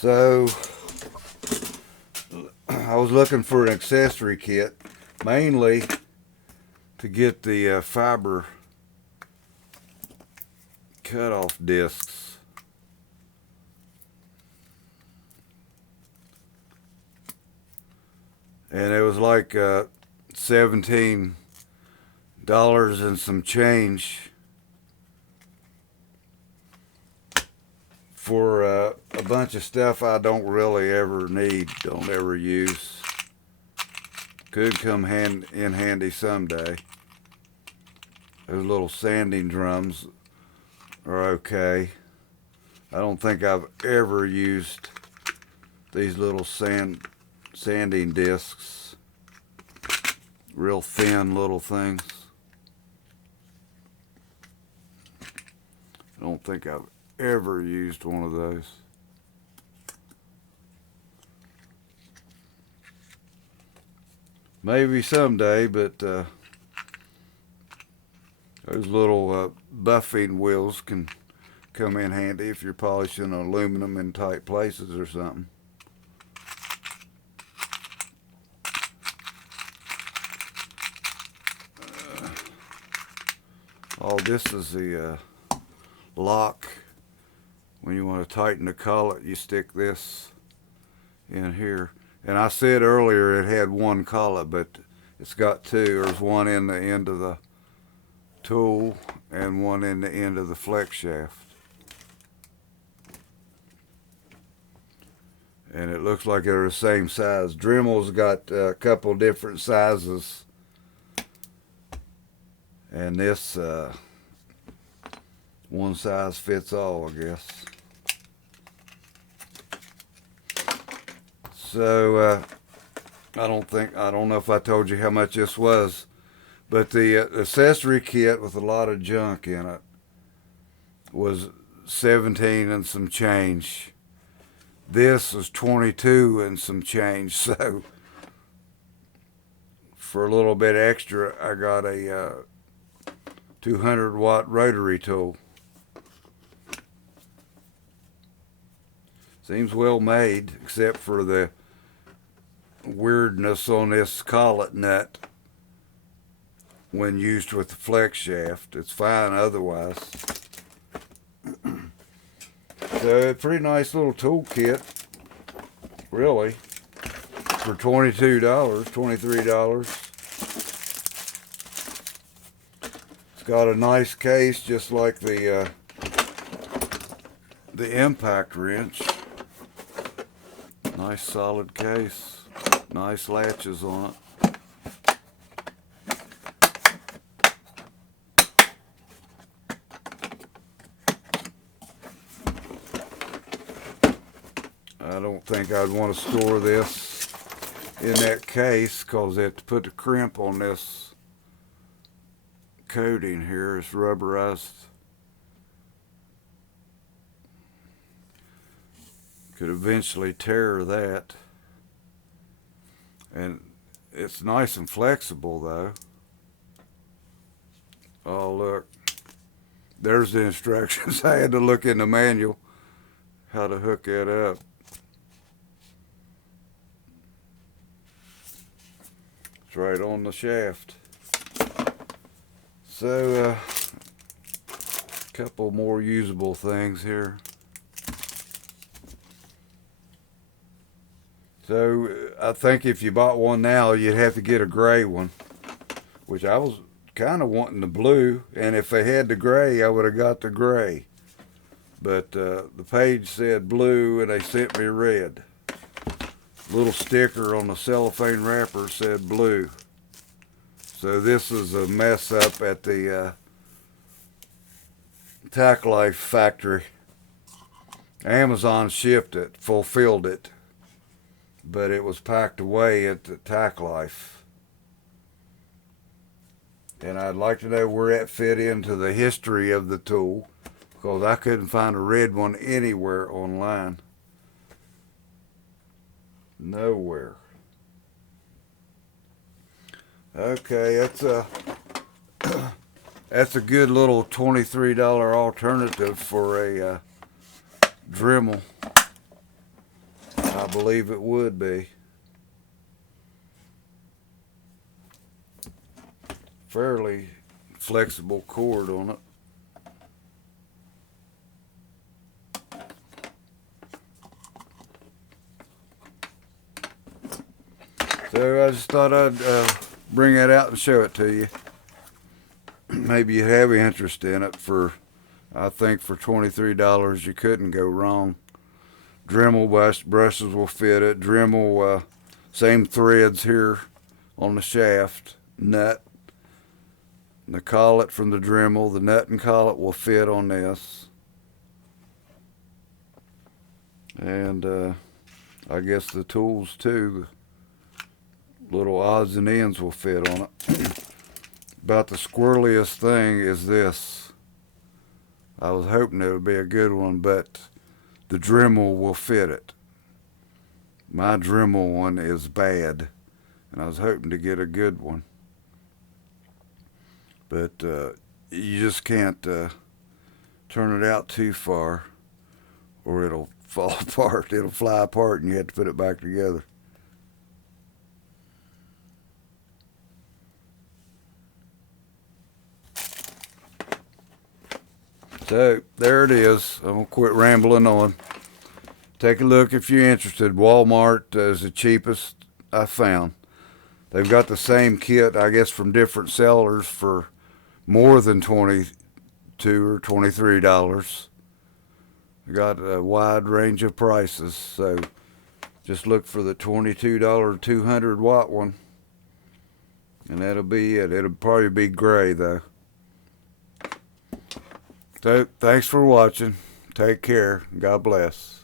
So I was looking for an accessory kit, mainly to get the fiber cutoff discs. And it was like $17 and some change for a bunch of stuff I don't really ever need, don't ever use. Could come in handy someday. Those little sanding drums are okay. I don't think I've ever used these little sanding discs. Real thin little things. I don't think I've ever used one of those. Maybe someday, but those little buffing wheels can come in handy if you're polishing aluminum in tight places or something. Oh, this is the lock. When you want to tighten the collet, you stick this in here. And I said earlier it had one collet, but it's got two. There's one in the end of the tool and one in the end of the flex shaft. And it looks like they're the same size. Dremel's got a couple different sizes. And this one size fits all, I guess. So I don't know if I told you how much this was, but the accessory kit with a lot of junk in it was 17 and some change. This was 22 and some change. So for a little bit extra, I got a 200-watt rotary tool. Seems well made, except for the weirdness on this collet nut when used with the flex shaft. It's fine otherwise. So a pretty nice little tool kit, really, for $22, $23. It's got a nice case, just like the impact wrench. Nice solid case. Nice latches on it. I don't think I'd want to store this in that case because they have to put the crimp on this coating here. It's rubberized. Could eventually tear that. And it's nice and flexible though. Oh look, there's the instructions. I had to look in the manual how to hook it up. It's right on the shaft. So a couple more usable things here. So I think if you bought one now, you'd have to get a gray one, which I was kind of wanting the blue, and if they had the gray, I would have got the gray. But the page said blue, and they sent me red. Little sticker on the cellophane wrapper said blue. So this is a mess up at the Tacklife factory. Amazon shipped it, fulfilled it, but it was packed away at the Tacklife. And I'd like to know where that fit into the history of the tool, because I couldn't find a red one anywhere online. Nowhere. Okay, that's a good little $23 alternative for a Dremel believe it would be. Fairly flexible cord on it. So I just thought I'd bring that out and show it to you. Maybe you'd have interest in it. I think for $23 you couldn't go wrong. Dremel brushes will fit it. Dremel, same threads here on the shaft, nut. The collet from the Dremel, the nut and collet will fit on this. And I guess the tools too, the little odds and ends will fit on it. About the squirreliest thing is this. I was hoping it would be a good one, but the Dremel will fit it. My Dremel one is bad, and I was hoping to get a good one. But you just can't turn it out too far, or it'll fall apart. It'll fly apart, and you have to put it back together. So there it is. I'm gonna quit rambling on. Take a look if you're interested. Walmart is the cheapest I found. They've got the same kit, I guess, from different sellers for more than $22 or $23. They got a wide range of prices, so just look for the $22 200 watt one, and that'll be it. It'll probably be gray though. So thanks for watching. Take care. God bless.